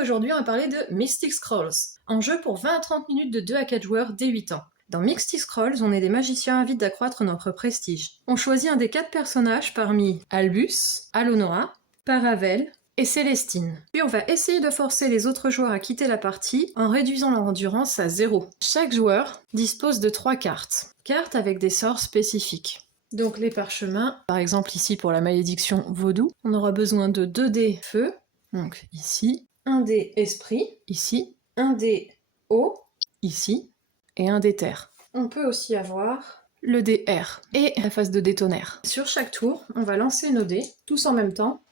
aujourd'hui on va parler de Mystic Scrolls, un jeu pour 20 à 30 minutes de 2 à 4 joueurs dès 8 ans. Dans Mystic Scrolls, on est des magiciens avides d'accroître notre prestige. On choisit un des 4 personnages parmi Albus, Alonora, Paravel et Célestine. Puis on va essayer de forcer les autres joueurs à quitter la partie en réduisant leur endurance à 0. Chaque joueur dispose de 3 cartes. Cartes avec des sorts spécifiques. Donc les parchemins, par exemple ici pour la malédiction vaudou, on aura besoin de 2 dés feu, donc ici, un dé esprit, ici, un dé eau, ici, et un dé terre. On peut aussi avoir le dé air et la phase de dé tonnerre. Sur chaque tour, on va lancer nos dés, tous en même temps.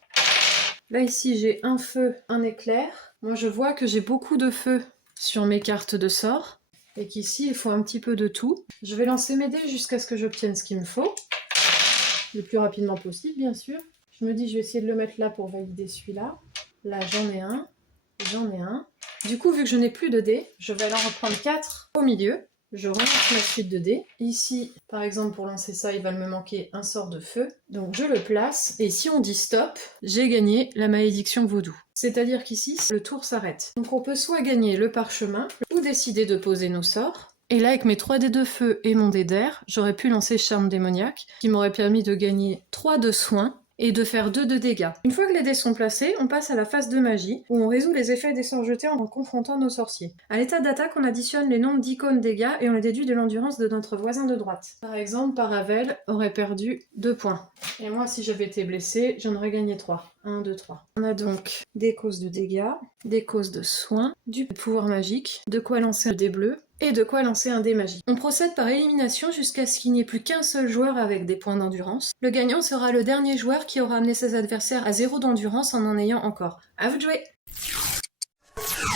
Là ici j'ai un feu, un éclair. Moi je vois que j'ai beaucoup de feu sur mes cartes de sort, et qu'ici il faut un petit peu de tout. Je vais lancer mes dés jusqu'à ce que j'obtienne ce qu'il me faut, le plus rapidement possible bien sûr. Je me dis je vais essayer de le mettre là pour valider celui-là. Là j'en ai un, j'en ai un. Du coup vu que je n'ai plus de dés, je vais alors en reprendre 4 au milieu. Je relance ma suite de dés. Ici, par exemple, pour lancer ça, il va me manquer un sort de feu. Donc je le place, et si on dit stop, j'ai gagné la malédiction vaudou. C'est-à-dire qu'ici, le tour s'arrête. Donc on peut soit gagner le parchemin, ou décider de poser nos sorts. Et là, avec mes 3 dés de feu et mon dé d'air, j'aurais pu lancer charme démoniaque, qui m'aurait permis de gagner 3 de soins, et de faire 2 de dégâts. Une fois que les dés sont placés, on passe à la phase de magie, où on résout les effets des sorts jetés en confrontant nos sorciers. À l'état d'attaque, on additionne les nombres d'icônes dégâts et on les déduit de l'endurance de notre voisin de droite. Par exemple, Paravel aurait perdu 2 points. Et moi, si j'avais été blessée, j'en aurais gagné 3. 1, 2, 3. On a donc des causes de dégâts, des causes de soins, du pouvoir magique, de quoi lancer un dé bleu, et de quoi lancer un dé magique. On procède par élimination jusqu'à ce qu'il n'y ait plus qu'un seul joueur avec des points d'endurance. Le gagnant sera le dernier joueur qui aura amené ses adversaires à 0 d'endurance en ayant encore. À vous de jouer!